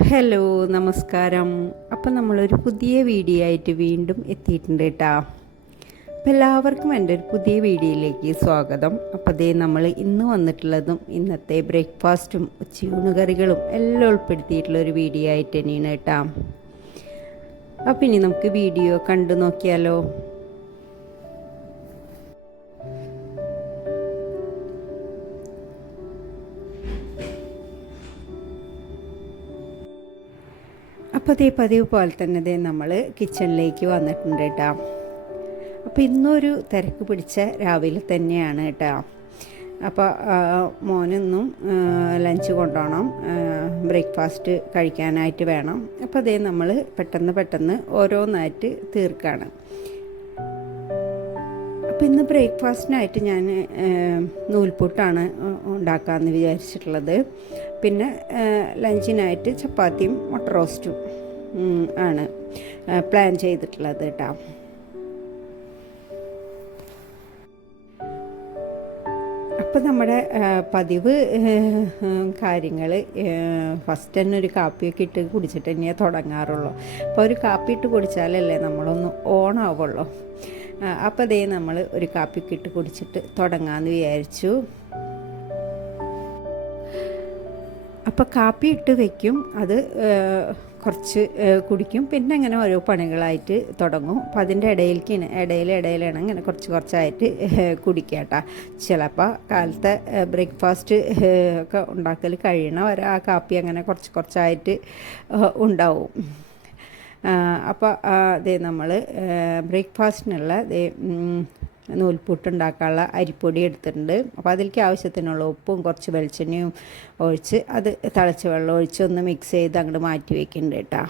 Hello നമസ്കാരം. അപ്പം നമ്മളൊരു പുതിയ വീഡിയോ ആയിട്ട് വീണ്ടും എത്തിയിട്ടുണ്ട് കേട്ടോ. അപ്പം എല്ലാവർക്കും എൻ്റെ ഒരു പുതിയ വീഡിയോയിലേക്ക് സ്വാഗതം. അപ്പോൾ അതേ നമ്മൾ ഇന്ന് വന്നിട്ടുള്ളതും ഇന്നത്തെ ബ്രേക്ക്ഫാസ്റ്റും ഉച്ചയൂണ് കറികളും എല്ലാം ഉൾപ്പെടുത്തിയിട്ടുള്ളൊരു വീഡിയോ ആയിട്ട് തന്നെയാണ് കേട്ടോ. അപ്പം ഇനി നമുക്ക് വീഡിയോ കണ്ടു നോക്കിയാലോ. അപ്പോൾ അതേ പതിവ് പോലെ തന്നെ നമ്മൾ കിച്ചണിലേക്ക് വന്നിട്ടുണ്ട് കേട്ടോ. അപ്പോൾ ഇന്നൊരു തിരക്ക് പിടിച്ച രാവിലെ തന്നെയാണ് കേട്ടോ. അപ്പോൾ മോനൊന്നും ലഞ്ച് കൊണ്ടുപോകണം, ബ്രേക്ക്ഫാസ്റ്റ് കഴിക്കാനായിട്ട് വേണം. അപ്പോൾ അതേ നമ്മൾ പെട്ടെന്ന് ഓരോന്നായിട്ട് തീർക്കുകയാണ്. അപ്പോൾ ഇന്ന് ബ്രേക്ക്ഫാസ്റ്റിനായിട്ട് ഞാൻ നൂൽപുട്ടാണ് ഉണ്ടാക്കാമെന്ന് വിചാരിച്ചിട്ടുള്ളത്. പിന്നെ ലഞ്ചിനായിട്ട് ചപ്പാത്തിയും മുട്ട റോസ്റ്റും ആണ് പ്ലാൻ ചെയ്തിട്ടുള്ളത് കേട്ടോ. അപ്പോൾ നമ്മുടെ പതിവ് കാര്യങ്ങൾ ഫസ്റ്റ് തന്നെ ഒരു കാപ്പിയൊക്കെ ഇട്ട് കുടിച്ചിട്ട് തന്നെയേ തുടങ്ങാറുള്ളൂ. അപ്പോൾ ഒരു കാപ്പി ഇട്ട് കുടിച്ചാലല്ലേ നമ്മളൊന്ന് ഓണാവുള്ളൂ. അപ്പോൾ അതേ നമ്മൾ ഒരു കാപ്പിയൊക്കെ ഇട്ട് കുടിച്ചിട്ട് തുടങ്ങാമെന്ന് വിചാരിച്ചു. അപ്പോൾ കാപ്പി ഇട്ട് വയ്ക്കും, അത് കുറച്ച് കുടിക്കും, പിന്നെ അങ്ങനെ ഓരോ പണികളായിട്ട് തുടങ്ങും. അപ്പോൾ അതിൻ്റെ ഇടയിലാണ് ഇങ്ങനെ കുറച്ചായിട്ട് കുടിക്കുക കേട്ടോ. ചിലപ്പോൾ കാലത്തെ ബ്രേക്ക്ഫാസ്റ്റ് ഒക്കെ ഉണ്ടാക്കൽ കഴിയണവരെ ആ കാപ്പി അങ്ങനെ കുറച്ചായിട്ട് ഉണ്ടാവും. അപ്പോൾ അതേ നമ്മൾ ബ്രേക്ക്ഫാസ്റ്റിനുള്ള നൂൽപുട്ട് ഉണ്ടാക്കാനുള്ള അരിപ്പൊടി എടുത്തിട്ടുണ്ട്. അപ്പോൾ അതിലേക്ക് ആവശ്യത്തിനുള്ള ഉപ്പും കുറച്ച് വെളിച്ചെണ്ണയും ഒഴിച്ച് അത് തിളച്ച വെള്ളം ഒഴിച്ച് ഒന്ന് മിക്സ് ചെയ്ത് അങ്ങോട്ട് മാറ്റി വയ്ക്കുന്നുണ്ട് കേട്ടോ.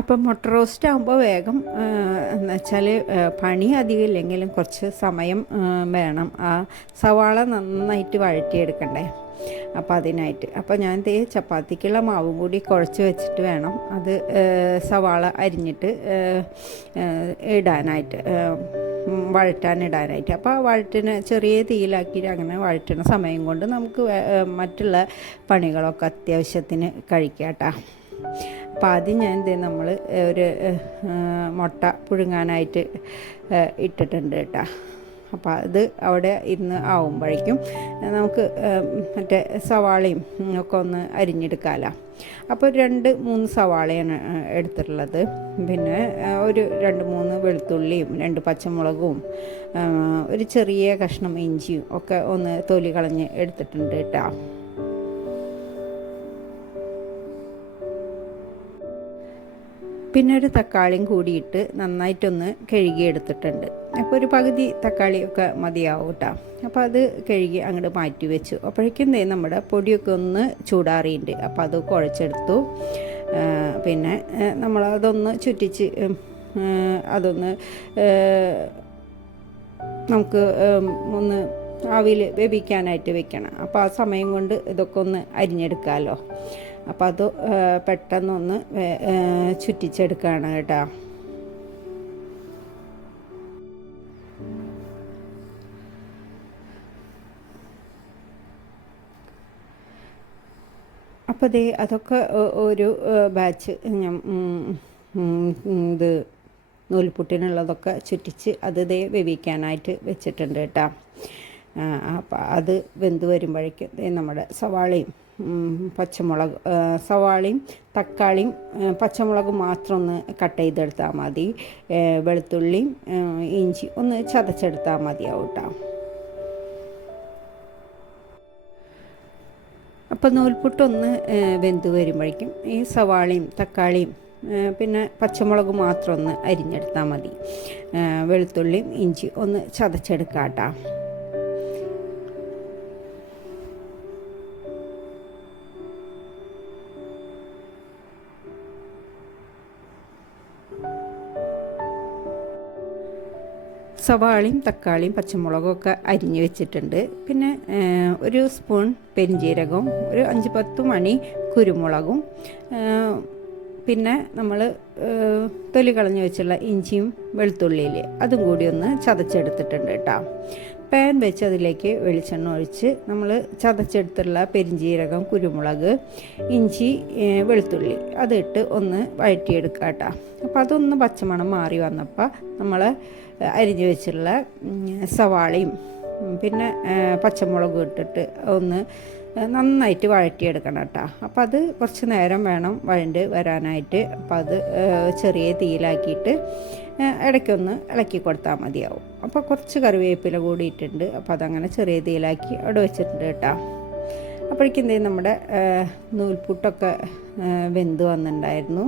അപ്പം മുട്ട റോസ്റ്റ് ആകുമ്പോൾ വേഗം എന്ന് വെച്ചാൽ പണി അധികം ഇല്ലെങ്കിലും കുറച്ച് സമയം വേണം. ആ സവാള നന്നായിട്ട് വഴറ്റിയെടുക്കണ്ടേ. അപ്പോൾ അതിനായിട്ട് ഞാൻ ചപ്പാത്തിക്കുള്ള മാവും കൂടി കുഴച്ച് വെച്ചിട്ട് വേണം അത് സവാള അരിഞ്ഞിട്ട് വഴറ്റാനിടാനായിട്ട്. അപ്പോൾ വഴറ്റിന് ചെറിയ തീയിലാക്കിയിട്ട് അങ്ങനെ വഴറ്റുന്ന സമയം കൊണ്ട് നമുക്ക് മറ്റുള്ള പണികളൊക്കെ അത്യാവശ്യത്തിന് കഴിക്കാം കേട്ടോ. അപ്പോൾ ആദ്യം ഞാൻ നമ്മൾ ഒരു മുട്ട പുഴുങ്ങാനായിട്ട് ഇട്ടിട്ടുണ്ട് കേട്ടോ. അപ്പോൾ അത് അവിടെ ഇരുന്ന് ആവുമ്പോഴേക്കും നമുക്ക് മറ്റേ സവാളയും ഒക്കെ ഒന്ന് അരിഞ്ഞെടുക്കാമല്ലോ. അപ്പോൾ 2-3 സവാളയാണ് എടുത്തിട്ടുള്ളത്. പിന്നെ ഒരു 2-3 വെളുത്തുള്ളിയും 2 പച്ചമുളകും ഒരു ചെറിയ കഷ്ണം ഇഞ്ചിയും ഒക്കെ ഒന്ന് തൊലി കളഞ്ഞ് എടുത്തിട്ടുണ്ട് കേട്ടോ. പിന്നെ ഒരു തക്കാളിയും കൂടിയിട്ട് നന്നായിട്ടൊന്ന് കഴുകിയെടുത്തിട്ടുണ്ട്. അപ്പോൾ ഒരു പകുതി തക്കാളിയൊക്കെ മതിയാവും കേട്ടോ. അപ്പോൾ അത് കഴുകി അങ്ങോട്ട് മാറ്റി വെച്ചു. അപ്പോഴേക്കും നമ്മുടെ പൊടിയൊക്കെ ഒന്ന് ചൂടാറിയിട്ടുണ്ട്. അപ്പോൾ അത് കുഴച്ചെടുത്തു. പിന്നെ നമ്മളതൊന്ന് ചുറ്റിച്ച് അതൊന്ന് നമുക്ക് ഒന്ന് ആവിയിൽ വേവിക്കാനായിട്ട് വെക്കണം. അപ്പോൾ ആ സമയം കൊണ്ട് ഇതൊക്കെ ഒന്ന് അരിഞ്ഞെടുക്കാമല്ലോ. അപ്പോൾ അത് പെട്ടെന്നൊന്ന് ചുറ്റിച്ചെടുക്കുകയാണ് കേട്ടോ. അപ്പോൾ അതൊക്കെ ഒരു ബാച്ച് ഇത് നൂൽപുട്ടിനുള്ളതൊക്കെ ചുറ്റിച്ച് അത് വേവിക്കാനായിട്ട് വെച്ചിട്ടുണ്ട് കേട്ടോ. അപ്പോൾ അത് വെന്ത് വരുമ്പോഴേക്കും നമ്മുടെ സവാളയും സവാളയും തക്കാളിയും പച്ചമുളകും മാത്രം ഒന്ന് കട്ട് ചെയ്തെടുത്താൽ മതി. വെളുത്തുള്ളിയും ഇഞ്ചി ഒന്ന് ചതച്ചെടുത്താൽ മതിയാവും കേട്ടോ. അപ്പോൾ നൂൽപുട്ടൊന്ന് വെന്ത് വരുമ്പോഴേക്കും ഈ സവാളയും തക്കാളിയും പിന്നെ പച്ചമുളക് മാത്രം ഒന്ന് അരിഞ്ഞെടുത്താൽ മതി. വെളുത്തുള്ളിയും ഇഞ്ചി ഒന്ന് ചതച്ചെടുക്കാം കേട്ടോ. സവാളയും തക്കാളിയും പച്ചമുളകും ഒക്കെ അരിഞ്ഞ് വെച്ചിട്ടുണ്ട്. പിന്നെ ഒരു സ്പൂൺ പെരിഞ്ജീരകവും ഒരു 5-10 മണി കുരുമുളകും പിന്നെ നമ്മൾ തൊലി കളഞ്ഞ് വെച്ചുള്ള ഇഞ്ചിയും വെളുത്തുള്ളിയിൽ അതും കൂടി ഒന്ന് ചതച്ചെടുത്തിട്ടുണ്ട് കേട്ടോ. പാൻ വെച്ച് അതിലേക്ക് വെളിച്ചെണ്ണ ഒഴിച്ച് നമ്മൾ ചതച്ചെടുത്തുള്ള പെരിഞ്ജീരകം, കുരുമുളക്, ഇഞ്ചി, വെളുത്തുള്ളി അതിട്ട് ഒന്ന് വഴറ്റിയെടുക്കുക കേട്ടോ. അപ്പോൾ അതൊന്ന് പച്ചമണം മാറി വന്നപ്പോൾ നമ്മൾ അരിഞ്ഞു വെച്ചുള്ള സവാളയും പിന്നെ പച്ചമുളകും ഇട്ടിട്ട് ഒന്ന് നന്നായിട്ട് വഴറ്റിയെടുക്കണം കേട്ടോ. അപ്പോൾ അത് കുറച്ച് നേരം വേണം വഴണ്ട് വരാനായിട്ട്. അപ്പോൾ അത് ചെറിയ തീയിലാക്കിയിട്ട് ഇടയ്ക്കൊന്ന് ഇളക്കി കൊടുത്താൽ മതിയാവും. അപ്പോൾ കുറച്ച് കറിവേപ്പില കൂടി ഇട്ടിട്ടുണ്ട്. അപ്പോൾ അതങ്ങനെ ചെറിയ തീയിലാക്കി അവിടെ വെച്ചിട്ടുണ്ട് കേട്ടോ. അപ്പോഴേക്കും എന്തെങ്കിലും നമ്മുടെ നൂൽപുട്ടൊക്കെ വെന്ത് വന്നിട്ടുണ്ടായിരുന്നു.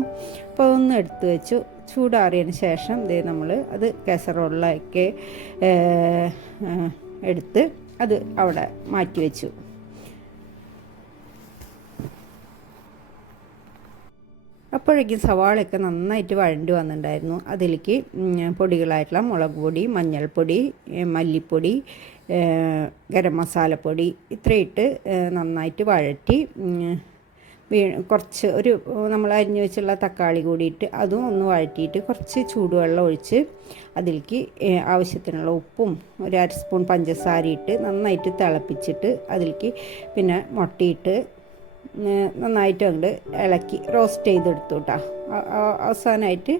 അപ്പോൾ അതൊന്ന് എടുത്ത് വെച്ചു. ചൂടാറിയതിന് ശേഷം നമ്മൾ അത് കാസറോളിലേക്ക് എടുത്ത് അത് അവിടെ മാറ്റി വെച്ചു. അപ്പോഴേക്കും സവാളയൊക്കെ നന്നായിട്ട് വഴണ്ടി വന്നിട്ടുണ്ടായിരുന്നു. അതിലേക്ക് പൊടികളായിട്ടുള്ള മുളക് പൊടി, മഞ്ഞൾപ്പൊടി, മല്ലിപ്പൊടി, ഗരം മസാലപ്പൊടി ഇത്രയിട്ട് നന്നായിട്ട് വഴറ്റി കുറച്ച് നമ്മൾ അരിഞ്ഞു വെച്ചുള്ള തക്കാളി കൂടിയിട്ട് അതും ഒന്ന് വഴറ്റിയിട്ട് കുറച്ച് ചൂടുവെള്ളം ഒഴിച്ച് അതിലേക്ക് ആവശ്യത്തിനുള്ള ഉപ്പും ഒരു 1 സ്പൂൺ പഞ്ചസാര ഇട്ട് നന്നായിട്ട് തിളപ്പിച്ചിട്ട് അതിലേക്ക് പിന്നെ മുട്ടയിട്ട് നന്നായിട്ട് കൊണ്ട് ഇളക്കി റോസ്റ്റ് ചെയ്തെടുത്തു കേട്ടോ. അവസാനമായിട്ട്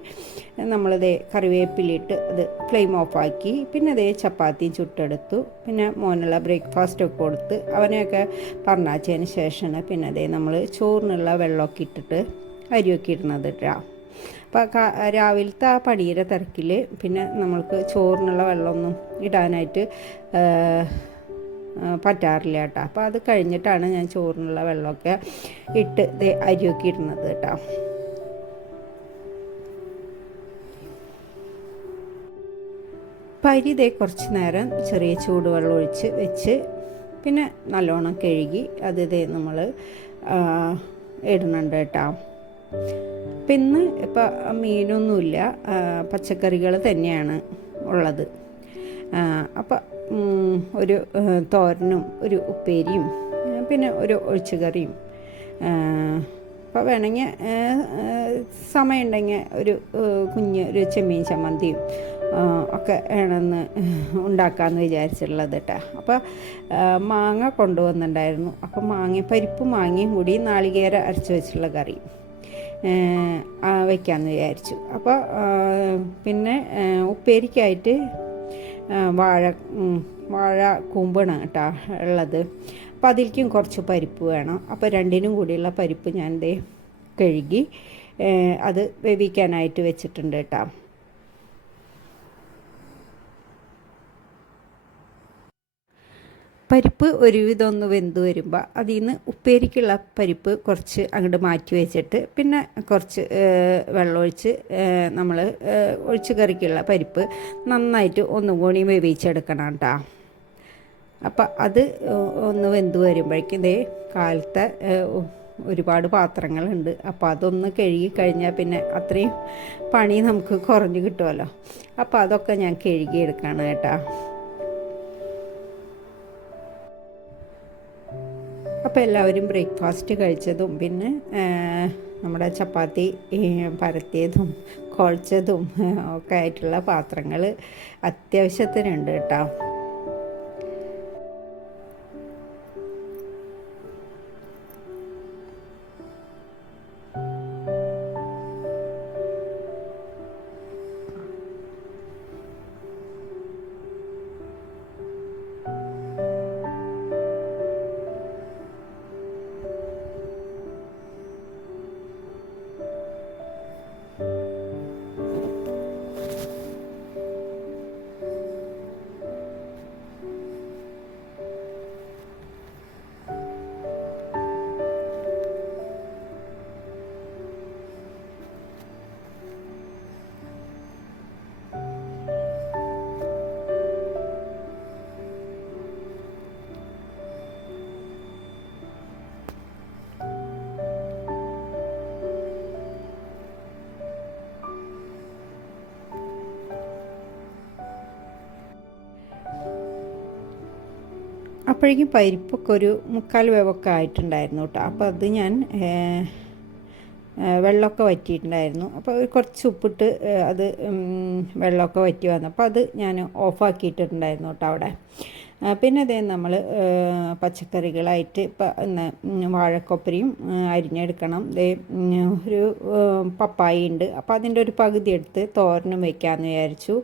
നമ്മളത് കറിവേപ്പിലിട്ട് അത് ഫ്ലെയിം ഓഫാക്കി പിന്നെ അതേ ചപ്പാത്തിയും ചുട്ടെടുത്തു. പിന്നെ മോനുള്ള ബ്രേക്ക്ഫാസ്റ്റൊക്കെ കൊടുത്ത് അവനെയൊക്കെ പറഞ്ഞയച്ചതിന് ശേഷമാണ് പിന്നെ അതേ നമ്മൾ ചോറിനുള്ള വെള്ളമൊക്കെ ഇട്ടിട്ട് അരിയൊക്കെ ഇടുന്നത് കേട്ടോ. അപ്പോൾ രാവിലത്തെ ആ പണിയുടെ തിരക്കിൽ പിന്നെ നമ്മൾക്ക് ചോറിനുള്ള വെള്ളമൊന്നും ഇടാനായിട്ട് പറ്റാറില്ല കേട്ടോ. അപ്പോൾ അത് കഴിഞ്ഞിട്ടാണ് ഞാൻ ചോറിനുള്ള വെള്ളമൊക്കെ ഇട്ട് അരിയൊക്കെ ഇടുന്നത് കേട്ടോ. അരി കുറച്ച് നേരം ചെറിയ ചൂടുവെള്ളം ഒഴിച്ച് വെച്ച് പിന്നെ നല്ലോണം കഴുകി അത് നമ്മൾ ഇടുന്നുണ്ട് കേട്ടോ. അപ്പം ഇന്ന് ഇപ്പം മീനൊന്നുമില്ല, പച്ചക്കറികൾ തന്നെയാണ് ഉള്ളത്. അപ്പം ഒരു തോരനും ഒരു ഉപ്പേരിയും പിന്നെ ഒരു ഒഴിച്ചുകറിയും, അപ്പോൾ വേണമെങ്കിൽ സമയമുണ്ടെങ്കിൽ ഒരു ചെമ്മീൻ ചമ്മന്തിയും ഒക്കെ വേണമെന്ന് ഉണ്ടാക്കാമെന്ന് വിചാരിച്ചിട്ടുള്ളത് കേട്ടോ. അപ്പോൾ മാങ്ങ കൊണ്ടുവന്നിട്ടുണ്ടായിരുന്നു. അപ്പോൾ പരിപ്പും മാങ്ങയും കൂടി നാളികേര അരച്ച് വെച്ചുള്ള കറി വയ്ക്കാമെന്ന് വിചാരിച്ചു. അപ്പോൾ പിന്നെ ഉപ്പേരിക്കായിട്ട് വാഴ കൂമ്പാണ് കേട്ടോ ഉള്ളത്. അപ്പോൾ അതിലേക്കും കുറച്ച് പരിപ്പ് വേണം. അപ്പോൾ രണ്ടിനും കൂടിയുള്ള പരിപ്പ് ഞാൻ കഴുകി അത് വേവിക്കാനായിട്ട് വെച്ചിട്ടുണ്ട് കേട്ടോ. പരിപ്പ് ഒരുവിധം ഒന്ന് വെന്ത് വരുമ്പോൾ അതിൽ നിന്ന് ഉപ്പേരിക്കുള്ള പരിപ്പ് കുറച്ച് അങ്ങോട്ട് മാറ്റി വെച്ചിട്ട് പിന്നെ കുറച്ച് വെള്ളമൊഴിച്ച് നമ്മൾ ഒഴിച്ച് കറിക്കുള്ള പരിപ്പ് നന്നായിട്ട് ഒന്നും കൂടി വേവിച്ചെടുക്കണം കേട്ടോ. അപ്പം അത് ഒന്ന് വെന്ത് വരുമ്പോഴേക്കും കാലത്തെ ഒരുപാട് പാത്രങ്ങളുണ്ട്. അപ്പോൾ അതൊന്ന് കഴുകി കഴിഞ്ഞാൽ പിന്നെ അത്രയും പണി നമുക്ക് കുറഞ്ഞ് കിട്ടുമല്ലോ. അപ്പോൾ അതൊക്കെ ഞാൻ കഴുകിയെടുക്കണം കേട്ടോ. അപ്പോൾ എല്ലാവരും ബ്രേക്ക്ഫാസ്റ്റ് കഴിച്ചതും പിന്നെ നമ്മുടെ ചപ്പാത്തി പരത്തിയതും കുഴച്ചതും ഒക്കെ ആയിട്ടുള്ള പാത്രങ്ങൾ അത്യാവശ്യത്തിനുണ്ട് കേട്ടോ. അപ്പോഴേക്കും പരിപ്പൊക്കെ ഒരു 3/4 വേവൊക്കെ ആയിട്ടുണ്ടായിരുന്നു കേട്ടോ. അപ്പോൾ അത് ഞാൻ വെള്ളമൊക്കെ വറ്റിയിട്ടുണ്ടായിരുന്നു. അപ്പോൾ കുറച്ച് ഉപ്പിട്ട് അത് വെള്ളമൊക്കെ വറ്റി വന്നപ്പോൾ അത് ഞാൻ ഓഫാക്കിയിട്ടുണ്ടായിരുന്നു കേട്ടോ അവിടെ. പിന്നെ അതേ നമ്മൾ പച്ചക്കറികളായിട്ട് ഇപ്പം വാഴക്കൊപ്പരയും അരിഞ്ഞെടുക്കണം. ഒരു പപ്പായ ഉണ്ട്, അപ്പോൾ അതിൻ്റെ ഒരു പകുതി എടുത്ത് തോരനും വയ്ക്കാമെന്ന് വിചാരിച്ചു.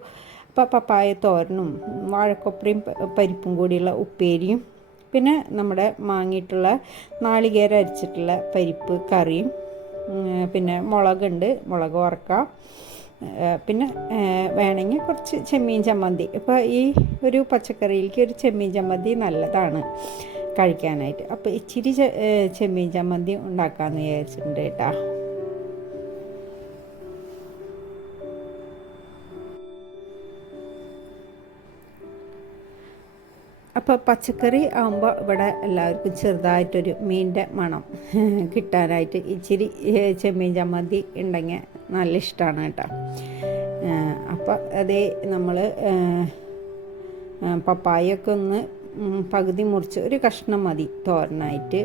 അപ്പോൾ പപ്പായ തോരനും വാഴക്കൊപ്പരയും പരിപ്പും കൂടിയുള്ള ഉപ്പേരിയും പിന്നെ നമ്മുടെ വാങ്ങിയിട്ടുള്ള നാളികേരം അരിച്ചിട്ടുള്ള പരിപ്പ് കറിയും പിന്നെ മുളകുണ്ട്, മുളക് വറക്കാം. പിന്നെ വേണമെങ്കിൽ കുറച്ച് ചെമ്മീൻ ചമ്മന്തി. ഇപ്പോൾ ഈ ഒരു പച്ചക്കറിയിലേക്ക് ഒരു ചെമ്മീൻ ചമ്മന്തി നല്ലതാണ് കഴിക്കാനായിട്ട്. അപ്പോൾ ഇച്ചിരി ചെമ്മീൻ ചമ്മന്തി ഉണ്ടാക്കാമെന്ന് വിചാരിച്ചിട്ടുണ്ട് കേട്ടോ. അപ്പോൾ പച്ചക്കറി ആകുമ്പോൾ ഇവിടെ എല്ലാവർക്കും ചെറുതായിട്ടൊരു മീനിൻ്റെ മണം കിട്ടാനായിട്ട് ഇച്ചിരി ചെമ്മീൻ ചമ്മന്തി ഉണ്ടെങ്കിൽ നല്ല ഇഷ്ടമാണ് കേട്ടോ. അപ്പോൾ അതേ നമ്മൾ പപ്പായൊക്കെ ഒന്ന് പകുതി മുറിച്ച് ഒരു കഷ്ണം മതി തോരനായിട്ട്.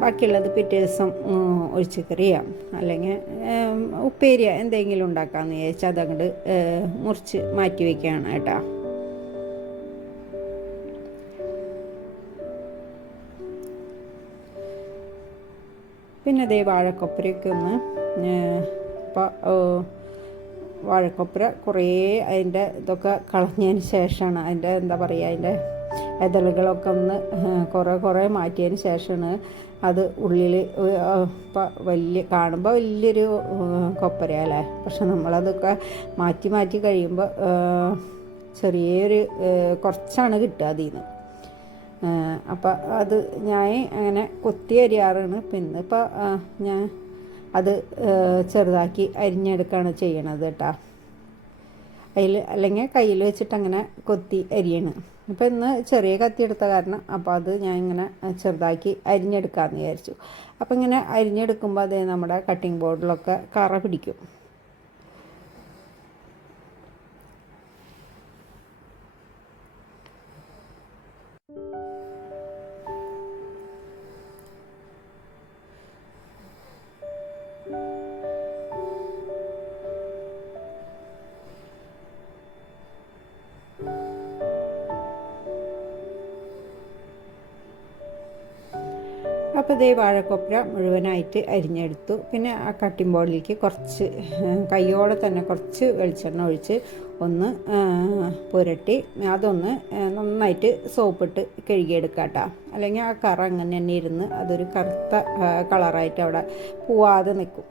ബാക്കിയുള്ളത് പിറ്റേ ദിവസം ഒഴിച്ചുകറിയോ അല്ലെങ്കിൽ ഉപ്പേരിയോ എന്തെങ്കിലും ഉണ്ടാക്കാമെന്ന് വിചാരിച്ചാൽ അതങ്ങോട്ട് മുറിച്ച് മാറ്റി വയ്ക്കുകയാണ് കേട്ടോ. പിന്നെ അതേ വാഴക്കൊപ്പരയൊക്കെ ഒന്ന് ഇപ്പോൾ വാഴക്കൊപ്പര കുറേ അതിൻ്റെ ഇതൊക്കെ കളഞ്ഞതിന് ശേഷമാണ്, അതിൻ്റെ എന്താ പറയുക, അതിൻ്റെ ഇതളുകളൊക്കെ ഒന്ന് കുറേ മാറ്റിയതിന് ശേഷമാണ് അത് ഉള്ളിൽ ഇപ്പോൾ കാണുമ്പോൾ വലിയൊരു കൊപ്പരയല്ലേ, പക്ഷെ നമ്മളതൊക്കെ മാറ്റി കഴിയുമ്പോൾ ചെറിയൊരു കുറച്ചാണ് കിട്ടുക അതിൽ നിന്ന്. അപ്പോൾ അത് ഞാൻ അങ്ങനെ കൊത്തി അരിയാറാണ്. പിന്നെ ഇപ്പോൾ ഞാൻ അത് ചെറുതാക്കി അരിഞ്ഞെടുക്കുകയാണ് ചെയ്യണത് കേട്ടോ. അല്ലെങ്കിൽ കയ്യിൽ വെച്ചിട്ട് അങ്ങനെ കൊത്തി അരിയണം. അപ്പോൾ ഇന്ന് ചെറിയ കത്തി എടുത്ത കാരണം അപ്പോൾ അത് ഞാൻ ഇങ്ങനെ ചെറുതാക്കി അരിഞ്ഞെടുക്കാമെന്ന് വിചാരിച്ചു. അപ്പോൾ ഇങ്ങനെ അരിഞ്ഞെടുക്കുമ്പോൾ അത് നമ്മുടെ കട്ടിംഗ് ബോർഡിലൊക്കെ കറ പിടിക്കും. അപ്പോൾ ഇതേ വാഴക്കൊപ്പര മുഴുവനായിട്ട് അരിഞ്ഞെടുത്തു. പിന്നെ ആ കട്ടിംഗ് ബോർഡിലേക്ക് കുറച്ച് കയ്യോടെ തന്നെ കുറച്ച് വെളിച്ചെണ്ണ ഒഴിച്ച് ഒന്ന് പുരട്ടി അതൊന്ന് നന്നായിട്ട് സോപ്പിട്ട് കഴുകിയെടുക്കാം കേട്ടോ. അല്ലെങ്കിൽ ആ കറ അങ്ങനെ തന്നെ ഇരുന്ന് അതൊരു കറുത്ത കളറായിട്ട് അവിടെ പോവാതെ നിൽക്കും.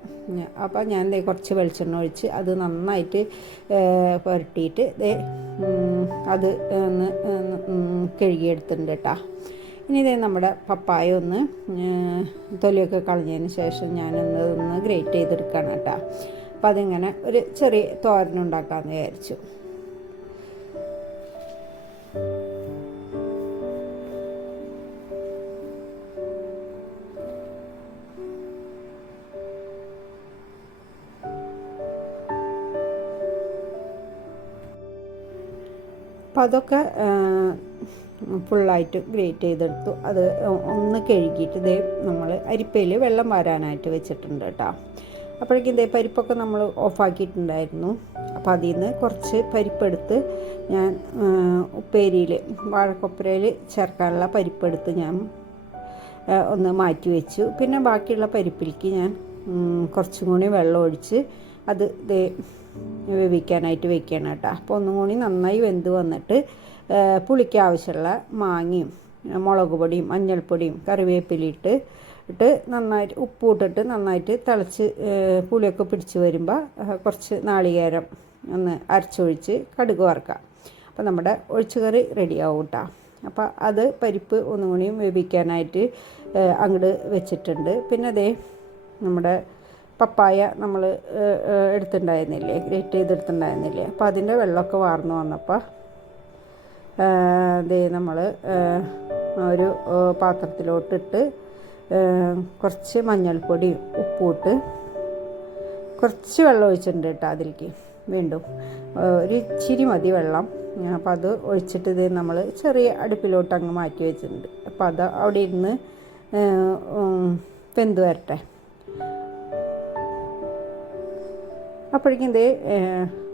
അപ്പോൾ ഞാൻ കുറച്ച് വെളിച്ചെണ്ണ ഒഴിച്ച് അത് നന്നായിട്ട് പുരട്ടിയിട്ട് അത് ഒന്ന് കഴുകിയെടുത്തിട്ടുണ്ട് കേട്ടോ. ഇനി ഇതേ നമ്മുടെ പപ്പായ ഒന്ന് തൊലിയൊക്കെ കളഞ്ഞതിന് ശേഷം ഞാനൊന്ന് ഗ്രേറ്റ് ചെയ്തെടുക്കണം കേട്ടോ. അപ്പോൾ അതിങ്ങനെ ഒരു ചെറിയ തോരനുണ്ടാക്കാമെന്ന് വിചാരിച്ചു. അപ്പോൾ അതൊക്കെ ഫുള്ളായിട്ട് ഗ്രേറ്റ് ചെയ്തെടുത്തു. അത് ഒന്ന് കഴുകിയിട്ട് ഇതേ നമ്മൾ അരിപ്പയിൽ വെള്ളം വരാനായിട്ട് വെച്ചിട്ടുണ്ട് കേട്ടോ. അപ്പോഴേക്കും ഇതേ പരിപ്പൊക്കെ നമ്മൾ ഓഫാക്കിയിട്ടുണ്ടായിരുന്നു. അപ്പോൾ അതിൽ നിന്ന് കുറച്ച് പരിപ്പെടുത്ത് ഞാൻ ഉപ്പേരിയിൽ വാഴക്കൊപ്പരയിൽ ചേർക്കാനുള്ള പരിപ്പെടുത്ത് ഞാൻ ഒന്ന് മാറ്റി വെച്ചു. പിന്നെ ബാക്കിയുള്ള പരിപ്പിലേക്ക് ഞാൻ കുറച്ചും കൂടി വെള്ളം ഒഴിച്ച് അത് വേവിക്കാനായിട്ട് വെക്കണം കേട്ടോ. അപ്പോൾ ഒന്നും കൂടി നന്നായി വെന്ത് വന്നിട്ട് പുളിക്ക് ആവശ്യമുള്ള മാങ്ങയും മുളക് പൊടിയും മഞ്ഞൾപ്പൊടിയും കറിവേപ്പിലിട്ട് നന്നായിട്ട് ഉപ്പ് ഇട്ടിട്ട് നന്നായിട്ട് തിളച്ച് പുളിയൊക്കെ പിടിച്ച് വരുമ്പോൾ കുറച്ച് നാളികേരം ഒന്ന് അരച്ചൊഴിച്ച് കടുക് വറുക്കാം. അപ്പോൾ നമ്മുടെ ഒഴിച്ചുകറി റെഡിയാവും കേട്ടോ. അപ്പോൾ അത് പരിപ്പ് ഒന്നും കൂടിയും വേവിക്കാനായിട്ട് അങ്ങോട്ട് വെച്ചിട്ടുണ്ട്. പിന്നെ അതേ നമ്മുടെ പപ്പായ നമ്മൾ എടുത്തിട്ടുണ്ടായിരുന്നില്ലേ, ഗ്രേറ്റ് ചെയ്തെടുത്തിട്ടുണ്ടായിരുന്നില്ലേ, അപ്പോൾ അതിൻ്റെ വെള്ളമൊക്കെ വാർന്നു വന്നപ്പോൾ നമ്മൾ ഒരു പാത്രത്തിലോട്ടിട്ട് കുറച്ച് മഞ്ഞൾപ്പൊടി ഉപ്പിട്ട് കുറച്ച് വെള്ളം ഒഴിച്ചിട്ടുണ്ട് കേട്ടോ അതിലേക്ക്. വീണ്ടും ഒരു ഇച്ചിരി മതി വെള്ളം. അപ്പോൾ അത് ഒഴിച്ചിട്ട് ഇത് നമ്മൾ ചെറിയ അടുപ്പിലോട്ട് അങ്ങ് മാറ്റി വെച്ചിട്ടുണ്ട്. അപ്പോൾ അത് അവിടെ ഇരുന്ന് വെന്ത് വരട്ടെ. അപ്പോഴേക്കും ഇത്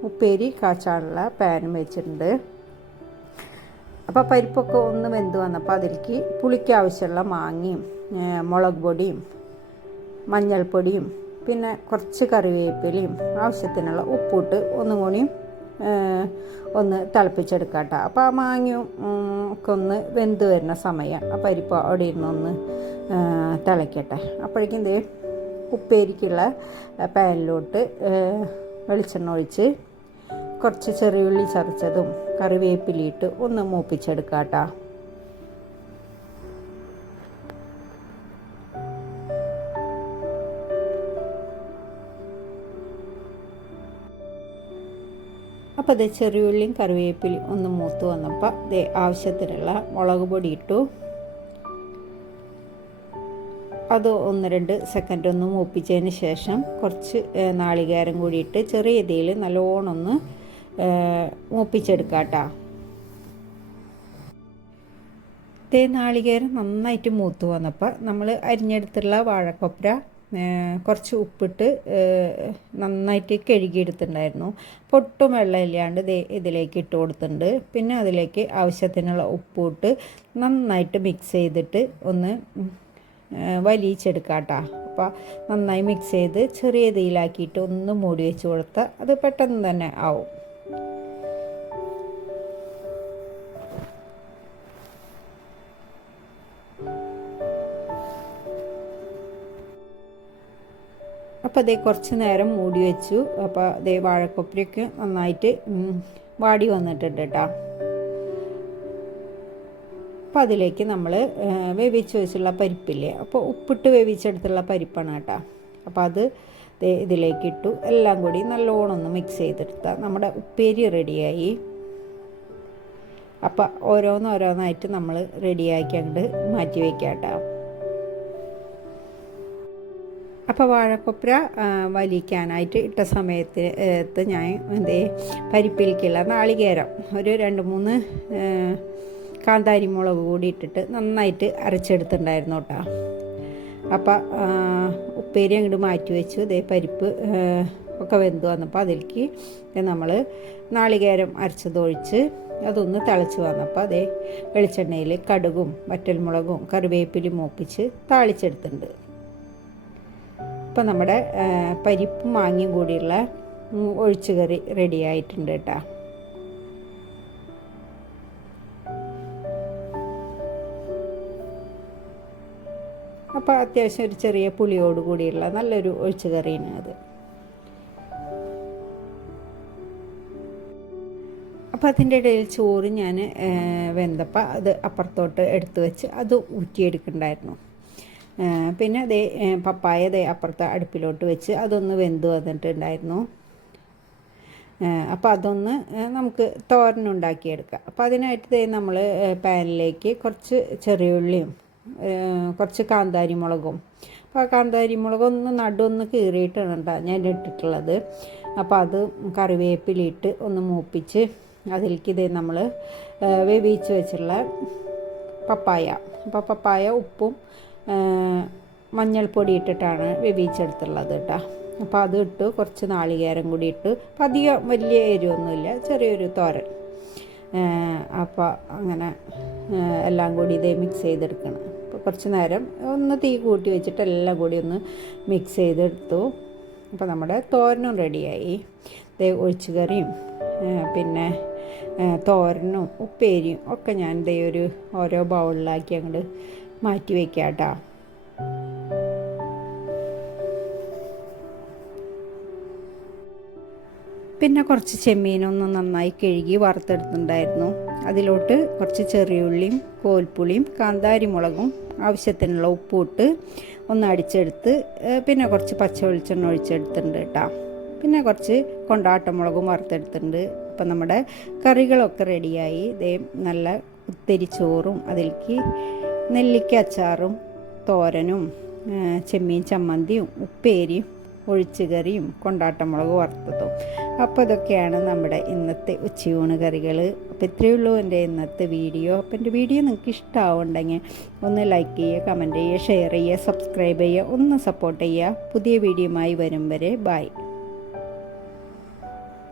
ഉപ്പേരി കാച്ചാനുള്ള പാനും വെച്ചിട്ടുണ്ട്. അപ്പോൾ പരിപ്പൊക്കെ ഒന്ന് വെന്ത് വന്നപ്പോൾ അതിലേക്ക് പുളിക്ക് ആവശ്യമുള്ള മാങ്ങയും മുളക് പൊടിയും മഞ്ഞൾപ്പൊടിയും പിന്നെ കുറച്ച് കറിവേപ്പിലയും ആവശ്യത്തിനുള്ള ഉപ്പിട്ട് ഒന്നും കൂടിയും ഒന്ന് തിളപ്പിച്ചെടുക്കാം കേട്ടോ. അപ്പോൾ ആ മാങ്ങയും ഒക്കെ ഒന്ന് വെന്ത് വരുന്ന സമയം ആ പരിപ്പ് അവിടെ ഇരുന്നൊന്ന് തിളയ്ക്കട്ടെ. അപ്പോഴേക്കും ഇത് ഉപ്പേരിക്കുള്ള പാനിലോട്ട് വെളിച്ചെണ്ണ ഒഴിച്ച് കുറച്ച് ചെറിയുള്ളി ചതച്ചതും കറിവേപ്പിലിട്ട് ഒന്ന് മൂപ്പിച്ചെടുക്കാം കേട്ടോ. അപ്പോൾ അത് ചെറിയുള്ളിയും കറിവേപ്പിലയും ഒന്ന് മൂത്ത് വന്നപ്പോൾ ഇത് ആവശ്യത്തിനുള്ള മുളക് പൊടി ഇട്ടു. അത് 1-2 സെക്കൻഡ് ഒന്ന് മൂപ്പിച്ചതിന് ശേഷം കുറച്ച് നാളികേരം കൂടിയിട്ട് ചെറിയ ഇതിൽ നല്ലോണം ഒന്ന് മൂപ്പിച്ചെടുക്കാം കേട്ടോ. നാളികേരം നന്നായിട്ട് മൂത്ത് വന്നപ്പോൾ നമ്മൾ അരിഞ്ഞെടുത്തുള്ള വാഴക്കൊപ്ര കുറച്ച് ഉപ്പിട്ട് നന്നായിട്ട് കഴുകിയെടുത്തിട്ടുണ്ടായിരുന്നു. പൊട്ടും വെള്ളമില്ലാണ്ട് ഇതിലേക്ക് ഇട്ട് കൊടുത്തിട്ടുണ്ട്. പിന്നെ അതിലേക്ക് ആവശ്യത്തിനുള്ള ഉപ്പിട്ട് നന്നായിട്ട് മിക്സ് ചെയ്തിട്ട് ഒന്ന് വലിയിച്ചെടുക്കാം കേട്ടോ. അപ്പോൾ നന്നായി മിക്സ് ചെയ്ത് ചെറിയ തീയിലാക്കിയിട്ട് ഒന്ന് മൂടി വെച്ച് കൊടുത്താൽ അത് പെട്ടെന്ന് തന്നെ ആവും. അപ്പോൾ അതേ കുറച്ച് നേരം മൂടി വെച്ചു. അപ്പോൾ അതേ വാഴക്കൊപ്രയൊക്കെ നന്നായിട്ട് വാടി വന്നിട്ടുണ്ട് കേട്ടോ. അപ്പോൾ അതിലേക്ക് നമ്മൾ വേവിച്ച് വെച്ചുള്ള പരിപ്പില്ലേ, അപ്പോൾ ഉപ്പിട്ട് വേവിച്ചെടുത്തുള്ള പരിപ്പാണ് കേട്ടോ. അപ്പോൾ അത് ഇതിലേക്ക് ഇട്ടു. എല്ലാം കൂടി നല്ലോണം ഒന്ന് മിക്സ് ചെയ്തെടുത്താൽ നമ്മുടെ ഉപ്പേരി റെഡിയായി. അപ്പോൾ ഓരോന്നായിട്ട് നമ്മൾ റെഡിയാക്കിയാണ്ട് മാറ്റി വയ്ക്കാം കേട്ടോ. അപ്പോൾ വാഴക്കൊപ്ര വലിക്കാനായിട്ട് ഇട്ട സമയത്ത് ഞാൻ പരിപ്പിലേക്കുള്ള നാളികേരം ഒരു 2-3 കാന്താരി മുളക് കൂടി ഇട്ടിട്ട് നന്നായിട്ട് അരച്ചെടുത്തിട്ടുണ്ടായിരുന്നു കേട്ടോ. അപ്പോൾ ഉപ്പേരി അങ്ങോട്ട് മാറ്റി വെച്ചു. പരിപ്പ് ഒക്കെ വെന്ത് വന്നപ്പോൾ അതിലേക്ക് നമ്മൾ നാളികേരം അരച്ചതൊഴിച്ച് അതൊന്ന് തിളച്ച് വന്നപ്പോൾ വെളിച്ചെണ്ണയിൽ കടുകും വറ്റൽമുളകും കറിവേപ്പിലും മൂപ്പിച്ച് താളിച്ചെടുത്തിട്ടുണ്ട്. ഇപ്പോൾ നമ്മുടെ പരിപ്പും മാങ്ങയും കൂടിയുള്ള ഒഴിച്ചുകറി റെഡി ആയിട്ടുണ്ട് കേട്ടോ. അപ്പോൾ അത്യാവശ്യം ഒരു ചെറിയ പുളിയോട് കൂടിയുള്ള നല്ലൊരു ഒഴിച്ചുകറിയാണ് അത്. അപ്പോൾ അതിൻ്റെ ഇടയിൽ ചോറ് ഞാൻ വെന്തപ്പോൾ അത് അപ്പുറത്തോട്ട് എടുത്ത് വെച്ച് അത് ഊറ്റിയെടുക്കണ്ടായിരുന്നു. പിന്നെ പപ്പായ അപ്പുറത്തെ അടുപ്പിലോട്ട് വെച്ച് അതൊന്ന് വെന്ത് വന്നിട്ടുണ്ടായിരുന്നു. അപ്പോൾ അതൊന്ന് നമുക്ക് തോരനുണ്ടാക്കിയെടുക്കാം. അപ്പോൾ അതിനായിട്ട് നമ്മൾ പാനിലേക്ക് കുറച്ച് ചെറിയുള്ളിയും കുറച്ച് കാന്താരി മുളകും, അപ്പോൾ ആ കാന്താരി മുളകൊന്ന് നടുവൊന്ന് കീറിയിട്ടാണ് കേട്ടോ ഞാൻ ഇട്ടിട്ടുള്ളത്. അപ്പോൾ അത് കറിവേപ്പിലിട്ട് ഒന്ന് മൂപ്പിച്ച് അതിലേക്ക് നമ്മൾ വേവിച്ച് വെച്ചുള്ള പപ്പായ, അപ്പോൾ പപ്പായ ഉപ്പും മഞ്ഞൾപ്പൊടി ഇട്ടിട്ടാണ് വേവിച്ചെടുത്തുള്ളത് കേട്ടോ. അപ്പോൾ അത് ഇട്ട് കുറച്ച് നാളികേരം കൂടി ഇട്ട്, അപ്പം അധികം വലിയ എരിവൊന്നുമില്ല, ചെറിയൊരു തോരൻ. അപ്പോൾ അങ്ങനെ എല്ലാം കൂടി മിക്സ് ചെയ്തെടുക്കണം. അപ്പോൾ കുറച്ച് നേരം ഒന്ന് തീ കൂട്ടി വെച്ചിട്ട് എല്ലാം കൂടി ഒന്ന് മിക്സ് ചെയ്തെടുത്തു. അപ്പോൾ നമ്മുടെ തോരനും റെഡിയായി. ഒഴിച്ചുകറിയും പിന്നെ തോരനും ഉപ്പേരിയും ഒക്കെ ഞാൻ ഓരോ ബൗളിലാക്കി അങ്ങോട്ട് മാറ്റി വയ്ക്കാം കേട്ടോ. പിന്നെ കുറച്ച് ചെമ്മീനൊന്ന് നന്നായി കഴുകി വറുത്തെടുത്തിട്ടുണ്ടായിരുന്നു. അതിലോട്ട് കുറച്ച് ചെറിയുള്ളിയും കോൽപ്പുളിയും കാന്താരി മുളകും ആവശ്യത്തിനുള്ള ഉപ്പിട്ട് ഒന്ന് അടിച്ചെടുത്ത് പിന്നെ കുറച്ച് പച്ച വെളിച്ചെണ്ണ ഒഴിച്ചെടുത്തിട്ടുണ്ട് കേട്ടോ. പിന്നെ കുറച്ച് കൊണ്ടാട്ടമുളകും വറുത്തെടുത്തിട്ടുണ്ട്. അപ്പം നമ്മുടെ കറികളൊക്കെ റെഡിയായി. നല്ല ഉത്തരി ചോറും അതിലേക്ക് നെല്ലിക്ക അച്ചാറും തോരനും ചെമ്മീൻ ചമ്മന്തിയും ഉപ്പേരിയും ഒഴിച്ചുകറിയും കൊണ്ടാട്ടമുളക് വറുത്തതും. അപ്പോൾ ഇതൊക്കെയാണ് നമ്മുടെ ഇന്നത്തെ ഉച്ചയൂണ് കറികൾ. അപ്പോൾ ഇത്രയേ ഉള്ളൂ എൻ്റെ ഇന്നത്തെ വീഡിയോ. അപ്പോൾ എൻ്റെ വീഡിയോ നിങ്ങൾക്ക് ഇഷ്ടമാവുണ്ടെങ്കിൽ ഒന്ന് ലൈക്ക് ചെയ്യുക, കമൻറ്റ് ചെയ്യുക, ഷെയർ ചെയ്യുക, സബ്സ്ക്രൈബ് ചെയ്യുക, ഒന്ന് സപ്പോർട്ട് ചെയ്യുക. പുതിയ വീഡിയോയുമായി വരും വരെ ബൈ.